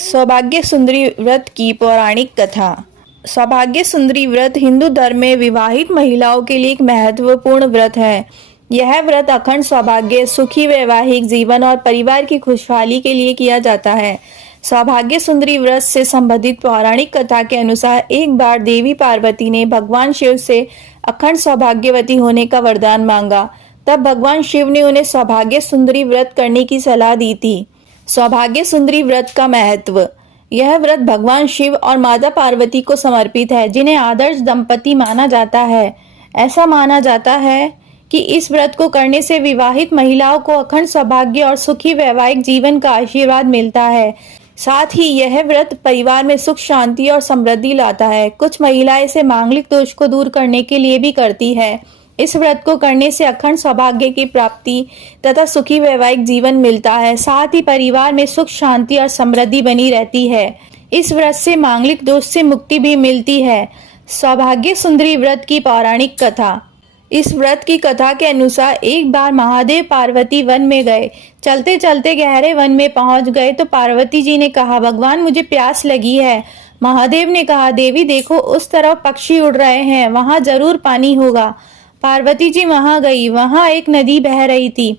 सौभाग्य सुंदरी व्रत की पौराणिक कथा। सौभाग्य सुंदरी व्रत हिंदू धर्म में विवाहित महिलाओं के लिए एक महत्वपूर्ण व्रत है। यह व्रत अखंड सौभाग्य, सुखी वैवाहिक जीवन और परिवार की खुशहाली के लिए किया जाता है। सौभाग्य सुंदरी व्रत से संबंधित पौराणिक कथा के अनुसार एक बार देवी पार्वती ने भगवान शिव से अखंड सौभाग्यवती होने का वरदान मांगा। तब भगवान शिव ने उन्हें सौभाग्य सुंदरी व्रत करने की सलाह दी थी। सौभाग्य सुंदरी व्रत का महत्व। यह व्रत भगवान शिव और माता पार्वती को समर्पित है, जिन्हें आदर्श दंपति माना जाता है। ऐसा माना जाता है कि इस व्रत को करने से विवाहित महिलाओं को अखंड सौभाग्य और सुखी वैवाहिक जीवन का आशीर्वाद मिलता है। साथ ही यह व्रत परिवार में सुख, शांति और समृद्धि लाता है। कुछ महिलाएं इसे मांगलिक दोष को दूर करने के लिए भी करती है। इस व्रत को करने से अखंड सौभाग्य की प्राप्ति तथा सुखी वैवाहिक जीवन मिलता है। साथ ही परिवार में सुख, शांति और समृद्धि बनी रहती है। इस व्रत से मांगलिक दोष से मुक्ति भी मिलती है। सौभाग्य सुंदरी व्रत की पौराणिक कथा। इस व्रत की कथा के अनुसार एक बार महादेव पार्वती वन में गए। चलते चलते गहरे वन में पहुंच गए तो पार्वती जी ने कहा, भगवान मुझे प्यास लगी है। महादेव ने कहा, देवी देखो उस तरफ पक्षी उड़ रहे हैं, वहां जरूर पानी होगा। पार्वती जी वहां गई। वहां एक नदी बह रही थी।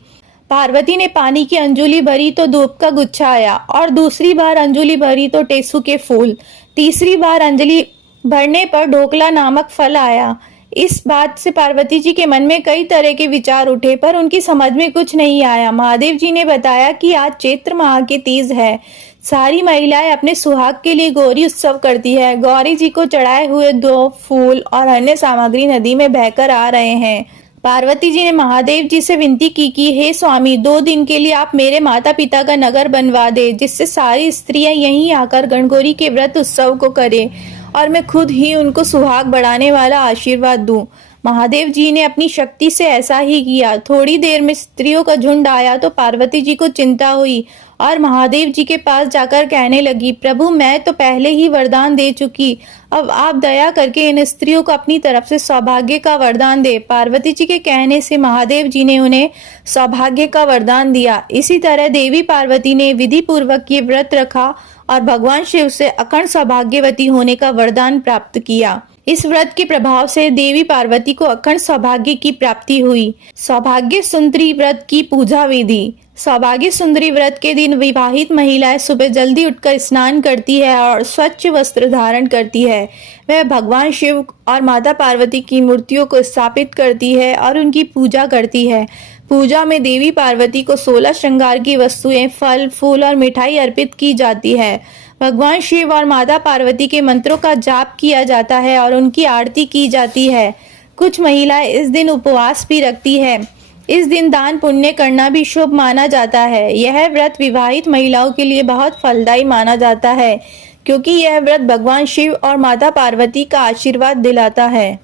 पार्वती ने पानी की अंजुली भरी तो धूप का गुच्छा आया, और दूसरी बार अंजुली भरी तो टेसू के फूल। तीसरी बार अंजलि भरने पर ढोकला नामक फल आया। इस बात से पार्वती जी के मन में कई तरह के विचार उठे, पर उनकी समझ में कुछ नहीं आया। महादेव जी ने बताया कि आज चैत्र माह की तीज है। सारी महिलाएं अपने सुहाग के लिए गौरी उत्सव करती है। गौरी जी को चढ़ाए हुए 2 फूल और अन्य सामग्री नदी में बहकर आ रहे हैं। पार्वती जी ने महादेव जी से विनती की कि हे स्वामी, 2 दिन के लिए आप मेरे माता पिता का नगर बनवा दे, जिससे सारी स्त्रियां यहीं आकर गणगौरी के व्रत उत्सव को करें और मैं खुद ही उनको सुहाग बढ़ाने वाला आशीर्वाद दूं। महादेव जी ने अपनी शक्ति से ऐसा ही किया। थोड़ी देर में स्त्रियों का झुंड आया तो पार्वती जी को चिंता हुई और महादेव जी के पास जाकर कहने लगी, प्रभु मैं तो पहले ही वरदान दे चुकी, अब आप दया करके इन स्त्रियों को अपनी तरफ से सौभाग्य का वरदान दे। पार्वती जी के कहने से महादेव जी ने उन्हें सौभाग्य का वरदान दिया। इसी तरह देवी पार्वती ने विधि पूर्वक ये व्रत रखा और भगवान शिव से अखंड सौभाग्यवती होने का वरदान प्राप्त किया। इस व्रत के प्रभाव से देवी पार्वती को अखंड सौभाग्य की प्राप्ति हुई। सौभाग्य सुंदरी व्रत की पूजा विधि। सौभाग्य सुंदरी व्रत के दिन विवाहित महिलाएं सुबह जल्दी उठकर स्नान करती है और स्वच्छ वस्त्र धारण करती है। वह भगवान शिव और माता पार्वती की मूर्तियों को स्थापित करती है और उनकी पूजा करती है। पूजा में देवी पार्वती को 16 श्रृंगार की वस्तुएं, फल, फूल और मिठाई अर्पित की जाती है। भगवान शिव और माता पार्वती के मंत्रों का जाप किया जाता है और उनकी आरती की जाती है। कुछ महिलाएं इस दिन उपवास भी रखती है। इस दिन दान पुण्य करना भी शुभ माना जाता है। यह व्रत विवाहित महिलाओं के लिए बहुत फलदायी माना जाता है, क्योंकि यह व्रत भगवान शिव और माता पार्वती का आशीर्वाद दिलाता है।